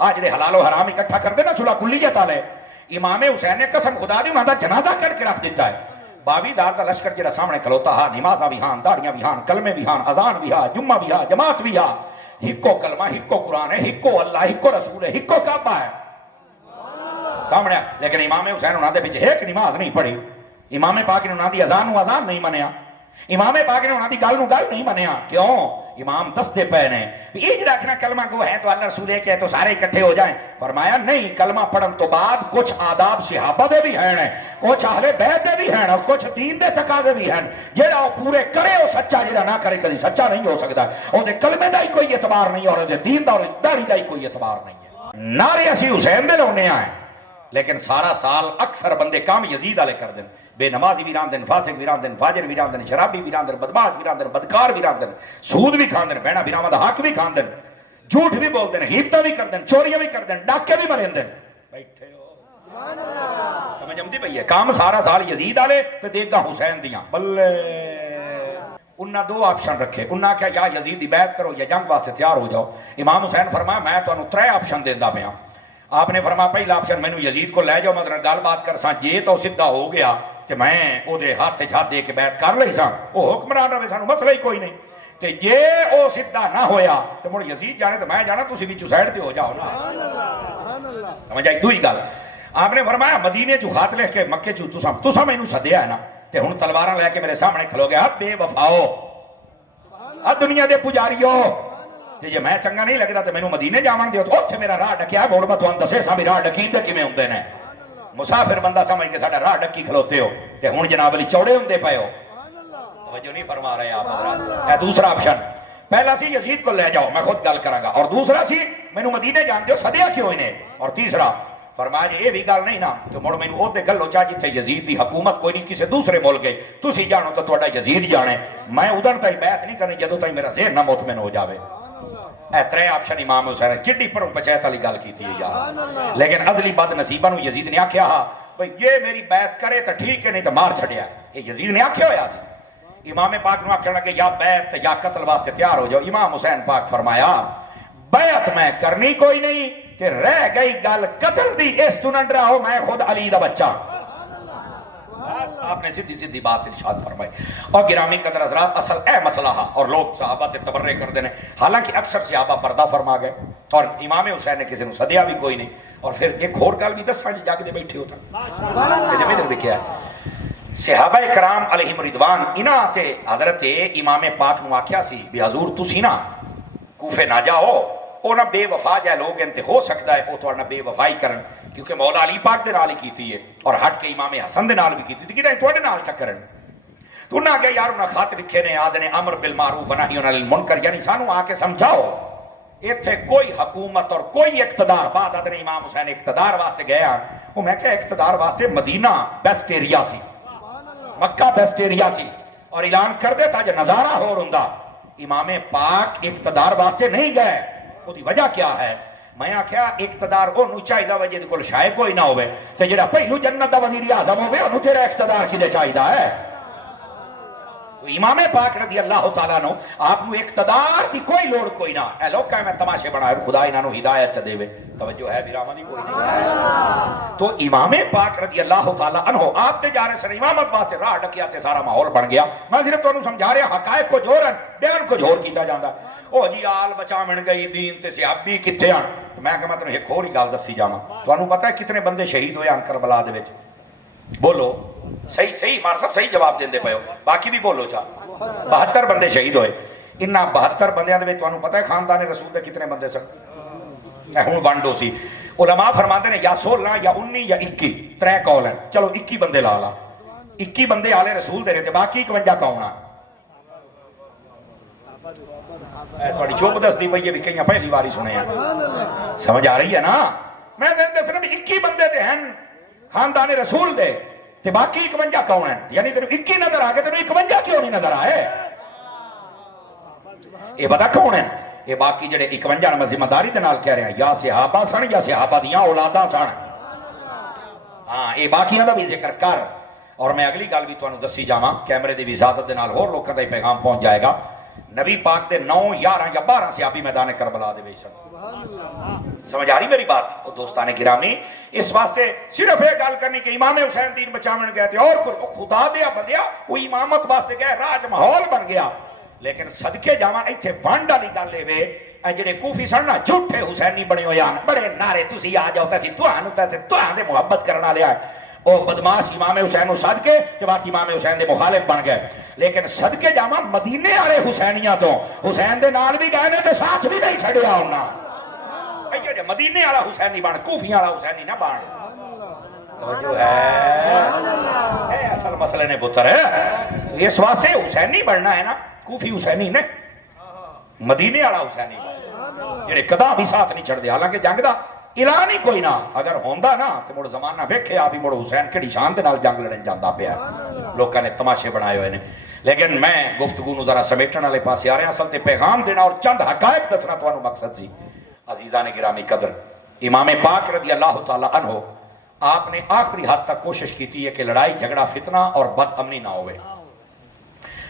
آ جڑے حلال و حرام اکٹھا کرتے نا صلح کلیت والے، امام حسین نے قسم خدا دی انہاں دا جنازہ کر کے رکھ دیتا ہے۔ 22,000 دا لشکر جڑا سامنے کھلوتا ہا، نمازاں بھی ہاں، داڑیاں بھی ہاں، کلمے بھی ہاں، اذان بھی ہاں، جمعہ بھی ہاں، جماعت بھی ہاں، ہکو کلمہ، ہکو قرآن ہے، ہکو اللہ، ہکو رسول ہے، ہکو کعبہ ہے سامنے، لیکن امام حسین انہاں دے پیچھے ایک نماز نہیں پڑھی، امام پاک نے انہاں دی اذان نو اذان نہیں منیا، امام پاک نے انہاں دی گل نو گل نہیں منیا، کیوں؟ امام دستے پے نے یہ جڑا رکھنا کلمہ گو ہے تو اللہ رسول ہے تو سارے اکٹھے ہو جائیں، فرمایا نہیں، کلمہ پڑھن تو بعد کچھ آداب صحابہ دے بھی ہیں، کچھ اہل بیت دے بھی ہیں، اور کچھ دین دے تقاضے بھی ہیں، جڑا پورے کرے وہ سچا، جڑا نہ کرے کبھی سچا نہیں ہو سکتا، وہ دے کلمے دا ہی کوئی اعتبار نہیں، اور دے دین دا اور داڑھی دا ہی کوئی اعتبار نہیں ہے۔ نعرے اسی حسین دے لانے آئے، لیکن سارا سال اکثر بندے کام یزید والے کر دیں، بے نمازی بھی راندن، فاسق بھی راندن، فاجر بھی راندن، شرابی بھی راندن، بدماش بھی راندن، بدکار بھی راندن، سود بھی کھاندن، بہنا بھی رامد حق بھی کھاندن، جھوٹ بھی بول دیں، ہیبتا بھی کر دیں، چوریاں بھی کر دیں، ڈاکے بھی مرین دیں۔ بیٹھے ہو سمجھ آمدی پئی ہے؟ کام سارا سال یزید والے تو دیکھا حسین دیاں بلے۔ انہاں دو آپشن رکھے، انہاں کہا یا یزید دی بیعت کرو یا جنگ واسطے تیار ہو جاؤ۔ امام حسین فرمایا میں تانوں 3 آپشن دیندا پیاں۔ آپ نے فرمایا پہلا آپشن مینوں یزید کو لے جاؤ، میں گل بات کر ساں، جے تو سیدھا ہو گیا تے میں او دے ہاتھ ہاتھ دے کے بیعت کر لئی ساں، وہ حکمران رہے سانوں مسئلہ ہی کوئی نہیں، تے جے او سیدھا نہ ہویا تے مڑ یزید جانے تے میں جانا، تسی وچوں سائیڈ تے ہو جاؤ نا۔ سمجھ آئی دوئی گل؟ آپ نے فرمایا مدینے چوں خط لکھ کے مکے چوں تساں مینوں سدیا ہے نا، تے ہن تلواراں لے کے میرے سامنے کھلو گے، بے وفاؤ، دنیا دے پجاریو، تے جے میں چنگا نہیں لگدا تے مینوں مدینے جاون دیو، تے اوتھے میرا راہ ڈکیا، مڑ میں تھانوں دسے سا بھی راہ ڈکیندے کیویں ہوندے نے، مسافر بندہ سمجھ کے ساڈا راہ ڈکی کھلوتے ہو، تے ہن جناب علی چوڑے ہوندے پئے ہو، توجہ نہیں فرما رہے آپ حضرات۔ اے دوسرا آپشن، پہلا سی یزید کو لے جاؤ میں خود گل کراں گا، اور دوسرا سی مینوں مدینے جان دیو، سدیا کیوں انہیں، اور تیسرا فرمایا جی یہ بھی گل نہیں نا تو مڑ مینوں اوتے گلو چا جتھے یزید دی حکومت کوئی نہیں، کسی دوسرے ملک گئے تسی جانو تو تہاڈا یزید جانے، میں ادھر تائی بیعت نہیں کرنی جدوں تائی میرا ذہن نہ مطمئن ہو جاوے۔ اے 3 آپشن امام حسین کڈی پروں پچیت والی گل کیتی ہے یار، لیکن ازلی بد نصیباں نوں یزید نے آکھیا ہا بھئی یہ میری بیعت کرے تو ٹھیک ہے نہیں تو مار چھڈیا، یہ یزید نے آکھیا ہویا سی۔ امام پاک نوں آکھن لگے یا بیعت یا قتل واسطے تیار ہو جاؤ، امام حسین پاک فرمایا بیعت میں کرنی کوئی نہیں، تے رہ گئی گل قتل دی، اس تو نہ ڈراؤ، میں خود علی دا بچہ۔ آپ نے سیدھی سیدھی بات ارشاد فرمائی۔ اور گرامی قدر حضرات اصل اے مسئلہ ہے، اور لوگ صحابہ تے تبرے کر دینے، حالانکہ اکثر صحابہ پردہ فرما گئے، اور امام حسین نے کسی نے سدیا بھی کوئی نہیں۔ اور پھر ایک اور گل بھی دساں جی جاگ دے بیٹھے ہوتا جب ادھر دیکھا ہے صحابہ کرام علیہم رضوان انہاں تے حضرت امام پاک نو آکھیا سی بھی حضور تسی نا کوفے نہ جاؤ، وہ نہ بے وفا جائے لوگ انتے ہو سکتا ہے وہ تو نہ بے وفائی کرن، کیونکہ مولا علی پاک دے نال ہی کیتی ہے، اور ہٹ کے امام حسن دے نال بھی کیتی تھی کہ نہیں تواڈے نال چکرن۔ تو انہاں کہ یار انہاں خط لکھے نے آدھے امر بالمعروف و نہی عن المنکر، یعنی سانو آ کے سمجھاؤ ایتھے کوئی حکومت اور کوئی اقتدار، بعد آدھے امام حسین اقتدار واسطے گیا، وہ میں کہ اقتدار واسطے مدینہ بیسٹ ایریا سی، مکہ بیسٹ ایریا سی، اور اعلان کر دے تا جو نظارہ ہو رہندا، امام پاک اقتدار واسطے نہیں گئے، وہ دی وجہ کیا ہے؟ میں آکھیا اقتدار انہوں چاہیدہ وجہ دی کل شاید کوئی نہ ہوئے، تے جڑا پہلو جنت دا وزیر اعظم ہوئے انہوں تیرا اقتدار کی دے چاہیدہ ہے۔ تو امام پاک رضی اللہ تعالیٰ نو آپ نو اقتدار دی کوئی لوڑ کوئی نہ، اے لوگ کہے میں تماشے بنا ہے خدا انہوں ہدایت چا دے وے، توجہ ہے بیرامہ دی کوئی نہیں۔ تو امام پاک رضی اللہ تعالیٰ عنہ آپ تے جا رہے سن امامت واسطے راہ ڈکیا تے سارا ماحول بن گیا، میں صرف تو انہوں سمجھا رہا حقائق کو جوڑن بیان کو جوڑ کیتا جاندہ، او جی آل بچا من گئی دین تے صحابی کتے ہیں، تو میں کہا میں تنہیں ایک اور ہی گال دسی جانا، تو انہوں پتہ ہے کتنے بندے شہید ہوئے ہیں کربلا دے وچ؟ بولو صحیح صحیح مار صاحب صحیح جواب دین دے پئے ہو، باقی بھی بولو چاہ 72 بندے شہید ہوئے، انہاں 72 بندیاں دے وچ تانوں پتہ ہے خاندان رسول دے کتنے بندے سن؟ ہن ونڈو سی، علماء فرماتے ہیں یا 16 یا 19 یا 21، 3 قول ہیں، چلو 21 بندے لا لا، 21 بندے آلے رسول دے رہے تھے، باقی 51 کون ہیں؟ تھوڑی چوپ دس دی پئی ہے بھی کہیں پہلی باری سنے ہیں، سمجھ آ رہی ہے نا؟ میں دس رہا بھی 21 بندے دے ہیں خاندان رسول دے، تے باقی 51 کون ہیں؟ یعنی تینوں 21 نظر آگے تینوں 51 کیوں نہیں نظر آئے؟ یہ پتا کون ہیں؟ یہ باقی جڑے 51 میں ذمہ داری دے نال کہہ رہے ہیں یا صحابہ سن یا صحابہ دیاں اولاداں سن، ہاں یہ باقیاں دا بھی ذکر کر۔ اور میں اگلی گل بھی تانوں دسی جاواں، کیمرے دی وساطت دے نال ہور لوکاں دا پیغام پہنچ جائے گا۔ نبی پاک دے 9 11 یا 12 صحابی میدان کربلا دے وچ سمجھ آ رہی میری بات وہ دوستان گرامی اس واسطے صرف یہ گل کرنی کہ امام حسین دین بچاون گئے تھے اور خدا دیا بندیا وہ امامت واسطے گئے راج ماحول بن گیا لیکن صدقے جاواں ایتھے وانڈ والی گل اے وے اے جڑے کوفی سن نا جھوٹے حسینی بنے ہوئے ہیں بڑے نعرے تسی آ جاؤ تے تانوں تے تہاں دے محبت کرن والے ہیں او بدماش امام حسین نو صدقے تے بعد امام حسین دے مخالف بن گئے لیکن صدقے جاواں مدینے والے حسینیاں تو حسین دے نال بھی گئے نے تے ساتھ بھی نہیں چھڑیا انہاں اے مدینے والا حسینی بن کوفی والا حسینی نہ بن توجہ ہے اے اصل مسئلے نے پتر ہے اس واسطے حسینی بننا ہے نا کوفی حسینی نے مدینے والا حسینی جڑے کدا بھی ساتھ نہیں چھڑ دے حالانکہ جنگ دا اعلان ہی کوئی نہ اگر ہوندا نا تے مڑ زمانہ ویکھے آ بھی مڑ حسین کیڑی شان دے نال جنگ لڑن جاندا پیا لوکاں نے تماشے بنائے ہوئے نے لیکن میں گفتگو نو ذرا سمیٹن والے پاسے آ رہا اصل تے پیغام دینا اور چند حقائق دسنا تانوں مقصد سی عزیزان گرامی قدر امام پاک رضی اللہ تعالی عنہ آپ نے آخری حد تک کوشش کی تھی کہ لڑائی جھگڑا فتنہ اور بد امنی نہ ہوئے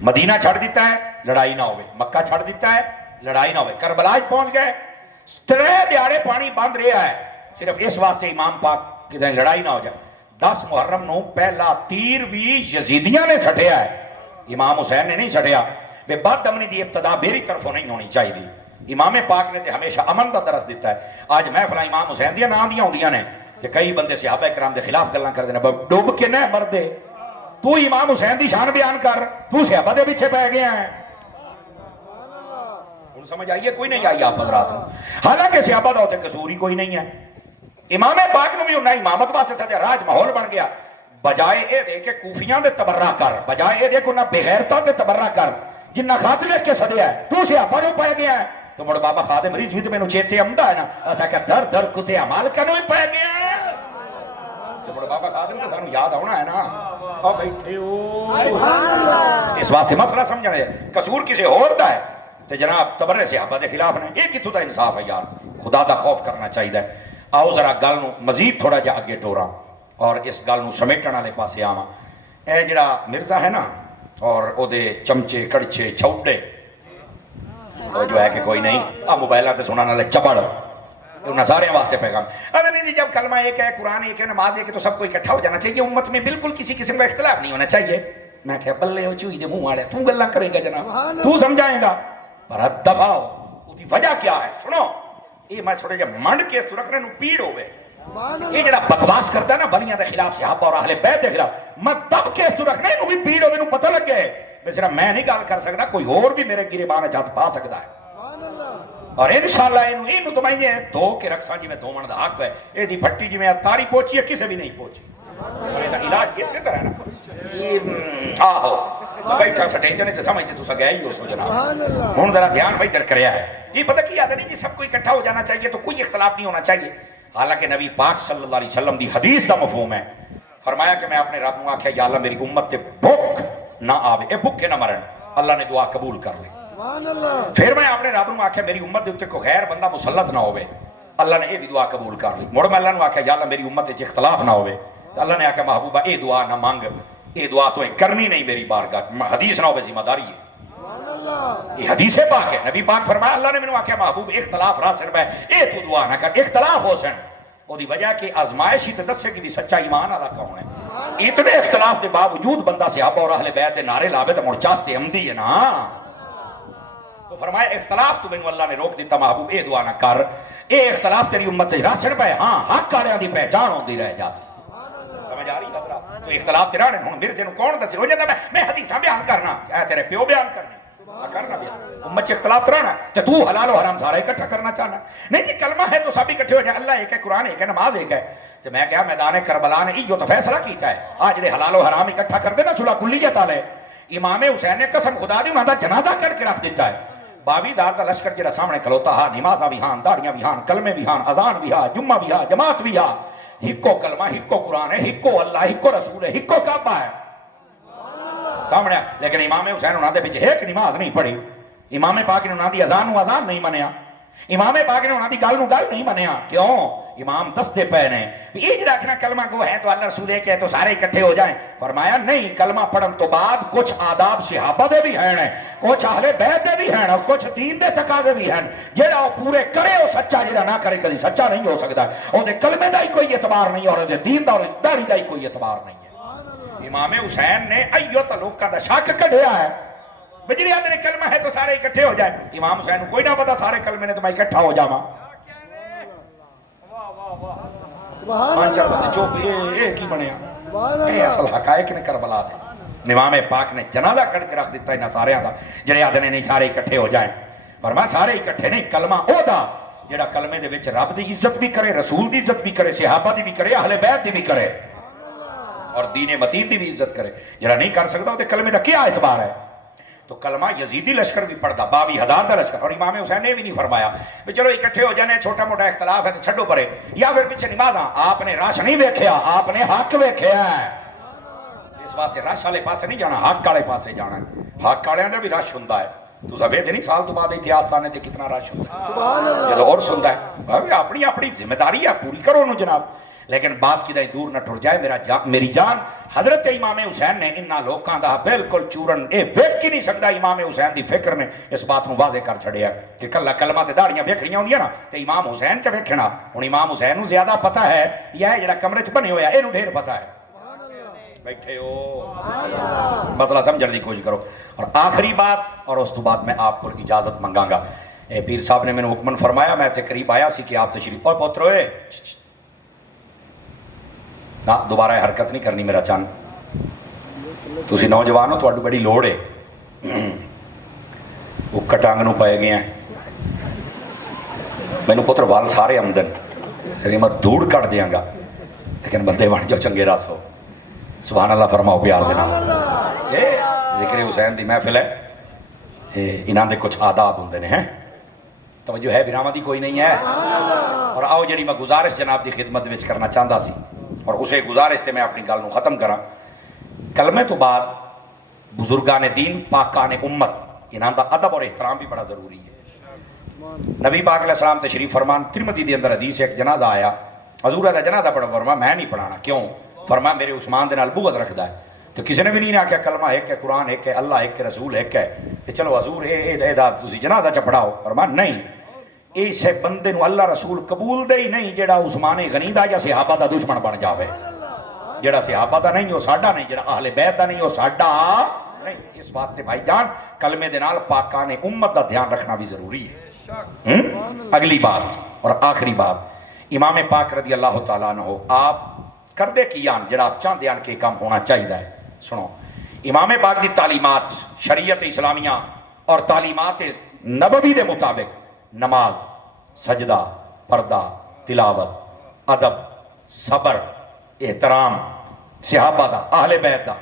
مدینہ چھڑ دیتا ہے لڑائی نہ ہوئے مکہ چھڑ دیتا ہے لڑائی نہ ہوئے کربلا پہنچ گئے 3 دیہاڑے پانی بند رہا ہے صرف اس واسطے امام پاک کی لڑائی نہ ہو جائے 10 محرم نو پہلا تیر بھی یزیدیاں نے سٹیا ہے امام حسین نے نہیں سٹیا بے بد امنی دی ابتدا میری طرفوں نہیں ہونی چاہیے امام پاک نے تے ہمیشہ امن دا درس دیتا ہے آج محفل امام حسین دیا نام دیا ہوندیاں نے کہ کئی بندے صحابہ کرام دے خلاف گلاں کر دینا ڈوب کے نہ مر دے تو امام حسین دی شان بیان کر تو صحابہ دے پیچھے پہ گیا ہے ان سمجھ آئیے کوئی نہیں آئی آپ حضرات حالانکہ صحابہ دا ہوتے قصور ہی کوئی نہیں ہے امام پاک نے بھی انہاں امامت واسطے سجا راج ماحول بن گیا بجائے اے دے کے کوفیاں دے تبرہ کر بجائے اے دے کہ انہاں بغیرتاں دے تبرہ کر جنہ خط لکھ کے سدیا ہے تو صحابہ نو پہ گیا ہے تو مڑ بابا خادم ریز بھی تو میں نو چیتے امدہ ہے نا ایسا کہ در در کتے عمال کنو ہی پہ گیا ہے تو مڑ بابا خادم کا سانو یاد ہونا ہے نا اور بیٹھے ہو اس واسطے مسئلہ سمجھنا ہے قصور کسی اور دا ہے تو جناب تبرے صحابہ دے خلاف نے ایک ہی تو دا انصاف ہے یار خدا دا خوف کرنا چاہیے آؤ ذرا گل نو مزید تھوڑا جا اگے ٹورا اور اس گل نو سمیٹن والے پاسے آواں اے جڑا مرزا ہے نا اور او دے چمچے کڑچے چھوٹے تو جو ہے کہ کوئی نہیں اب موبائلات سنانے والے چپڑ انہاں سارے واسطے پیغام ارے نہیں جب کلمہ ایک ہے قرآن ایک ہے نماز ایک ہے تو سب کو اکٹھا ہو جانا چاہیے امت میں بالکل کسی قسم کا اختلاف نہیں ہونا چاہیے میں کہ بلے ہو چوئی دے منہ والے تو گلاں کرے گا جناب تو سمجھائے گا پر حد دفاع اس کی وجہ کیا ہے سنو یہ میں تھوڑے جب منڈ کے تو رکھنے نو پیڑ ہوئے یہ جڑا بکواس کرتا ہے نا بلیاں دے خلاف صحابہ اور اہل بیت دے خلاف میں دب کے تو رکھنے نو بھی پیڑ ہوئے نو پتہ لگ گئے صرف میں نہیں گال کر سکتا کوئی اور بھی میرے گریبان جات پا سکتا ہے اور انشاءاللہ انہوں تو میں یہ دو کے رکھساں جی میں دو من دا حق ہے یہ دی پھٹی جی میں تاری پوچھی ہے کسے بھی نہیں پوچھی علاج کسے طرح ہے نا آہو بیٹھا سٹیں جنے تو سمجھتے تو سا گیا ہی ہو سو جناب ہون ذرا دھیان بھائی در کریا ہے یہ پتہ کی یاد نہیں جی سب کو اکٹھا ہو جانا چاہیے تو کوئی اختلاف نہیں ہونا چاہیے حالانکہ نبی پاک صلی اللہ علیہ وسلم دی حدیث دا مفہوم ہے فرمایا کہ میں اپنے رب نو آکھیا یا اللہ میری امت تے بھوک نہ آوے اے بھوکے نہ مرن اللہ نے دعا قبول کر لی پھر میں اپنے رب نو آکھیا میری امت دے اوتے کوئی غیر بندہ مسلط نہ ہوے اللہ نے یہ بھی دعا قبول کر لی مڑ میں اللہ نو آکھیا یا اللہ میری امت وچ اختلاف نہ ہوے اللہ نے آکھیا محبوبہ اے دعا نہ مانگ یہ دعا تو کرنی نہیں میری بارگاہ حدیث نہ ہو ذمہ داری ہے یہ حدیث پاک ہے نبی پاک فرمایا اللہ نے مینوں آکھیا محبوب اختلاف راسن میں اے تو دعا نہ کر اختلاف ہو سن وہ دی وجہ کہ آزمائش ہی تے دسے کہ سچا ایمان والا کون ہے اتنے اختلاف کے باوجود بندہ صحابہ اور اہل بیت دے نعرے لاوے تے مڑ چاستے عمدی ہے نا تو فرمایا اختلاف تو مینوں اللہ نے روک دیتا محبوب اے دعا نہ کر اے اختلاف تیری امت راسن پہ ہاں حق والےاں دی پہچان ہوندی رہ جا سمجھ آ رہی ہے تو اختلاف تیرا نے ہن مرزے نو کون دسی ہو جاندا میں حدیثاں بیان کرنا اے تیرے پیو بیان کرنے کرنا بیان امت اختلاف ترانا تے تو حلال و حرام سارا اکٹھا کرنا چاہنا نہیں جی کلمہ ہے تو سب اکٹھے ہو جائیں اللہ ایک ہے قرآن ایک ہے نماز ایک ہے تو میں کہا میدان کربلا نے ایو تو فیصلہ کیتا ہے آج جڑے حلال و حرام اکٹھا کر دے نا صلح کلیت والے امام حسین نے قسم خدا دی انہاں دا جنازہ کر کے رکھ دیتا ہے باوی دار دا لشکر جڑا سامنے کھلوتا ہا نمازاں بھی ہاں داڑیاں بھی ہاں کلمے بھی ہاں اذان بھی ہاں جمعہ بھی ہاں جماعت بھی ہاں ہکو کلمہ ہکو قرآن ہے ہکو اللہ ہکو رسول ہے ہکو کعبہ ہے سامنے لیکن امام حسین انہاں دے وچ ایک نماز نہیں پڑھی امام پاک نے انہاں دی اذان نو اذان نہیں منیا امام پاک نے انہاں دی گل نو گل نہیں منیا کیوں امام دستے پے نے یہ جڑا آخنا کلمہ گو ہے تو اللہ رسول ہے تو سارے اکٹھے ہو جائیں. فرمایا نہیں، کلمہ پڑھن تو بعد کچھ آداب صحابہ دے بھی ہیں، کچھ اہل بیت دے بھی ہیں، اور کچھ دین دے تقاضے بھی ہیں. جڑا وہ پورے کرے وہ سچا، جڑا نہ کرے کبھی سچا نہیں ہو سکتا. وہ کلمے دا ہی کوئی اعتبار نہیں اور دین دا اور داڑھی دا ہی کوئی اعتبار نہیں ہے. امام حسین نے ایو تعلقہ دا شک کڈیا ہے. بجری آدھے کلمہ ہے تو سارے اکٹھے ہو جائیں. امام حسین کو کوئی نہ پتا سارے کلمے نے تو میں اکٹھا ہو جاواں. پانچر بندے چوپ یہ کی بنیا اے اصل حقائق نے کربلا دے. امام پاک نے جنازہ کٹ کے رکھ دیتا انہاں سارے دا. جڑے آدھے نہیں سارے اکٹھے ہو جائیں. فرمایا سارے اکٹھے نہیں، کلمہ او دا جڑا کلمے دے وچ رب دی عزت بھی کرے، رسول دی عزت بھی کرے، صحابہ دی بھی کرے، اہل بیت دی بھی کرے اور دین متین دی بھی عزت کرے. جڑا نہیں کر سکتا تے کلمے دا کیا اعتبار ہے؟ تو کلمہ یزیدی لشکر بھی پڑھتا، 22,000 کا لشکر. اور امام حسین نے بھی نہیں فرمایا کہ چلو اکٹھے ہو جانے، چھوٹا موٹا اختلاف ہے تو چھڈو پرے، یا پھر پیچھے نمازاں. آپ نے رش نہیں ویکھیا، آپ نے حق ویکھیا ہے. اس واسطے رش والے پاسے نہیں جانا، حق والے پاسے جانا ہے. حق والے دا بھی رش ہوندا ہے. تو سویدے نہیں سال تو بعد اتہاس تانے تے کتنا رش ہوندا ہے. جدوں اور سندا ہے اپنی اپنی ذمہ داری ہے، پوری کرو انہوں جناب. لیکن بات کدے دور نہ ٹر جائے میری جان. حضرت امام حسین نے انہاں لوکاں دا بالکل چورن اے ویکھ ہی نہیں سکدا. امام حسین دی فکر نے اس بات نو واضح کر چھڑیا کہ کلا کلمہ تے داڑیاں ویکھنیاں ہوندیاں نا تے امام حسین چ ویکھنا. ہن امام حسین نو زیادہ پتہ ہے یا جڑا کمرے چ بنے ہویا اینو ڈھیر پتہ ہے. بیٹھے ہو مطلب سمجھنے کی کوشش کرو. اور آخری بات، اور اس تو بعد میں آپ کو اجازت منگاں گا. پیر صاحب نے میں نے حکمن فرمایا، میں تے قریب آیا سی کہ آپ تشریف اور پوترو نہ دوبارہ حرکت نہیں کرنی میرا چند. تسی نوجوان ہو، تھوڑی بڑی لوڑ ہے. وہ کٹانگ نو پائے گئے ہیں مینو پتر وال سارے آمدن میں دھوڑ کٹ دیاں گا، لیکن بندے بن جاؤ چنگے رس ہو. سبحان اللہ فرماؤ پیار دینا. ذکر حسین دی محفل ہے، انہاں دے کچھ آداب ہوندے نے. توجہ ہے برامدی کوئی نہیں ہے. اور آؤ جڑی میں گزارش جناب دی خدمت وچ کرنا چاہتا سی، اور اسے گزارش تے میں اپنی گل نو ختم کراں. کلمے تو بعد بزرگان دین، پاکان امت، انہاں دا ادب اور احترام بھی بڑا ضروری ہے. نبی پاک علیہ السلام تشریف فرمان، ترمذی دی اندر حدیث ہے، ایک جنازہ آیا، حضور علیہ جنازہ پڑھا. فرمایا میں نہیں پڑھانا. کیوں؟ فرمایا میرے عثمان دے نال بغض رکھدا ہے. تو کسی نے بھی نہیں آکھیا کلمہ ایک ہے، قرآن ایک ہے، اللہ ایک ہے، رسول ایک ہے، کہ چلو حضور اے دا تسی جنازہ چ پڑھاؤ. فرمایا نہیں، اسے بندے نو اللہ رسول قبول دے ہی نہیں جڑا عثمان غنی دا یا صحابہ دا دشمن بن جاوے. جڑا صحابہ دا نہیں وہ ساڈا نہیں، جڑا اہل بیت دا نہیں وہ ساڈا نہیں. اس واسطے بھائی جان کلمے دے نال پاکان امت دا دھیان رکھنا بھی ضروری ہے. اگلی بات اور آخری بات، امام پاک رضی اللہ تعالیٰ عنہ آپ کردے کیان جڑا آپ چاہتے ہیں کہ کام ہونا چاہیے ہے. سنو، امام پاک دی تعلیمات شریعت اسلامیہ اور تعلیمات نبوی دے مطابق نماز، سجدہ، پردہ، تلاوت، ادب، صبر، احترام صحابہ دا، اہل بیت دا،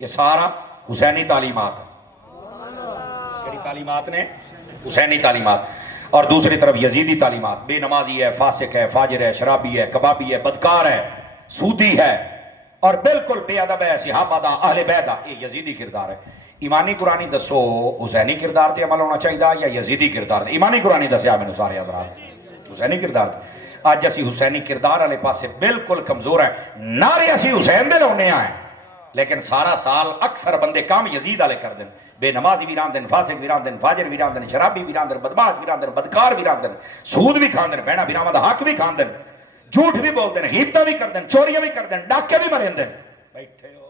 یہ سارا حسینی تعلیمات ہے. کیڑی تعلیمات نے؟ حسینی تعلیمات. اور دوسری طرف یزیدی تعلیمات، بے نمازی ہے، فاسق ہے، فاجر ہے، شرابی ہے، کبابی ہے، بدکار ہے، سودی ہے اور بالکل بے ادب ہے، صحابہ دا، اہل بیت دا. یہ یزیدی کردار ہے. ایمانی قرآنی دسو حسینی کردار تے عمل ہونا چاہیے یا یزیدی کردار تے؟ ایمانی قرآنی دسیا میں سارے حضرات حسینی کردار تے. اج اسی حسینی کردار والے پاسے بالکل کمزور ہیں. نعرے اسی حسین دے لاؤنے ہیں، لیکن سارا سال اکثر بندے کام یزید والے کر دیں. بے نمازی بھی راندن، فاسق بھی راندن، فاجر بھی راندن، شرابی بھی راندن، بدماش بھی راندن، بدکار بھی راندن، سود بھی کھاندن، بہنا براواں دا حق بھی کھاندن، جھوٹ بھی بولدن، غیبتاں بھی کردن، چوریاں بھی کردن، ڈاکے بھی مرندن. بیٹھے ہو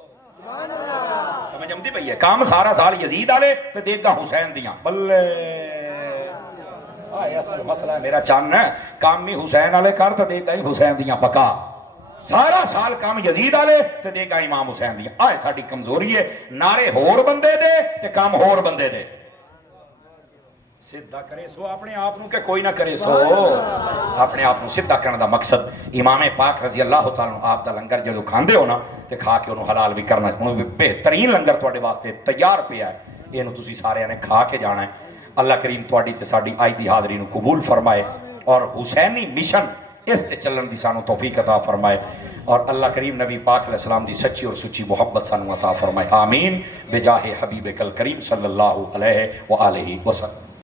سمجھ آمدی پئی ہے؟ کام سارا سال یزید والے تے دیکھدا حسین دیاں. بلے اصل مسئلہ ہے میرا چان، کام بھی حسین والے کر تے دیکھدا ہی حسین دیاں پکا. سارا سال کام یزید والے تے دیکھا امام حسین دیاں. آئے ساڈی کمزوری ہے، نعرے ہور بندے دے تے کام ہور بندے دے. سیدھا کرے سو اپنے آپ نو کہ کوئی نہ کرے سو. اپنے آپ نو سیدھا کرنے دا مقصد امام پاک رضی اللہ تعالیٰ عنہ آپ دا لنگر جدو کھاندے ہو نا تے کھا کے انہوں حلال بھی کرنا. انہوں بھی بہترین لنگر تواڈے واسطے تیار پیا ہے، اینو تسی سارے نے کھا کے جانا ہے. اللہ کریم تواڈی تے ساڈی آئی دی حاضری نو قبول فرمائے اور حسینی مشن اس تے چلن دی سانو توفیق عطا فرمائے. اور اللہ کریم نبی پاک علیہ السلام دی سچی اور سچی محبت سانو عطا فرمائے. آمین بجاہ حبیب کل کریم صلی اللہ علیہ وآلہ وسلم.